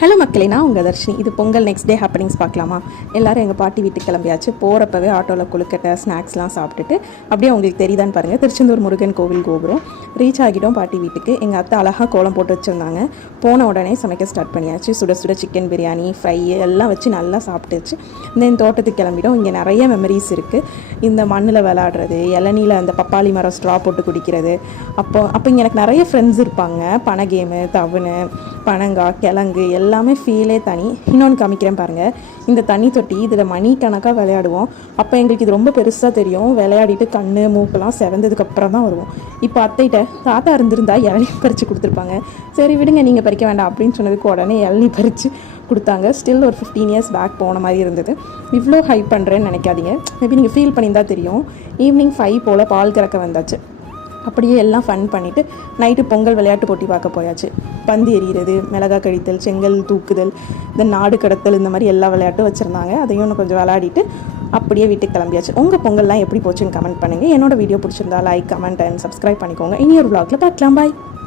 Hello மக்களே, நான் உங்கள் தர்ஷினி. இது பொங்கல் நெக்ஸ்ட் டே ஹேப்பனிங்ஸ் பார்க்கலாமா? எல்லோரும் எங்கள் பாட்டி வீட்டுக்கு கிளம்பியாச்சு. போகிறப்பவே ஆட்டோவில் கொழுக்கட்டை ஸ்நாக்ஸ்லாம் சாப்பிட்டுட்டு அப்படியே உங்களுக்கு தெரியுதான்னு பாருங்கள், திருச்செந்தூர் முருகன் கோவில் கோபுரம் ரீச் ஆகிட்டோம். பாட்டி வீட்டுக்கு எங்கள் அத்தை அழகாக கோலம் போட்டு வச்சுருந்தாங்க. போன உடனே சமைக்க ஸ்டார்ட் பண்ணியாச்சு. சுட சுட சிக்கன் பிரியாணி, ஃப்ரை எல்லாம் வச்சு நல்லா சாப்பிட்டுச்சு. இந்த தோட்டத்துக்கு கிளம்பிட்டோம். இங்கே நிறைய மெமரிஸ் இருக்குது. இந்த மண்ணில் விளையாடுறது, இளநீல அந்த பப்பாளி மரம் ஸ்ட்ரா போட்டு குடிக்கிறது. அப்போ இங்கே எனக்கு நிறைய ஃப்ரெண்ட்ஸ் இருப்பாங்க. பனை கேமு, தவுனு, பனங்காய், கிழங்கு எல்லாமே ஃபீலே தனி. இன்னொன்று காமிக்கிறேன் பாருங்கள், இந்த தண்ணி தொட்டி இதில் மணிக்கணக்காக விளையாடுவோம். அப்போ எங்களுக்கு இது ரொம்ப பெருசாக தெரியும். விளையாடிட்டு கண் மூக்கெல்லாம் செவந்ததுக்கப்புறம் தான் வருவோம். இப்போ அத்தைகிட்ட தாத்தா இருந்திருந்தா இளநீ பறித்து கொடுத்துருப்பாங்க. சரி விடுங்க, நீங்கள் பறிக்க வேண்டாம் அப்படின்னு சொன்னதுக்கு உடனே இளநீ பறித்து கொடுத்தாங்க. ஸ்டில் ஒரு 15 இயர்ஸ் பேக் போன மாதிரி இருந்தது. இவ்வளோ ஹைப் பண்ணுறேன்னு நினைக்காதீங்க. மேபி நீங்கள் ஃபீல் பண்ணியிருந்தால் தெரியும். ஈவினிங் 5 போல் பால் கறக்க வந்தாச்சு. அப்படியே எல்லாம் ஃபன் பண்ணிவிட்டு நைட்டு பொங்கல் விளையாட்டு போட்டி பார்க்க போயாச்சு. பந்து எறிகிறது, மிளகா கழித்தல், செங்கல் தூக்குதல், இந்த நாடு கடத்தல், இந்த மாதிரி எல்லா விளையாட்டும் வச்சுருந்தாங்க. அதையும் இன்னும் கொஞ்சம் விளையாடிட்டு அப்படியே வீட்டுக்கு கிளம்பியாச்சு. உங்கள் பொங்கல்லாம் எப்படி போச்சுன்னு கமெண்ட் பண்ணுங்கள். என்னோட வீடியோ பிடிச்சிருந்தா லைக், கமெண்ட் அண்ட் சப்ஸ்கிரைப் பண்ணிக்கோங்க. இனி ஒரு vlogல பார்க்கலாம். பாய்.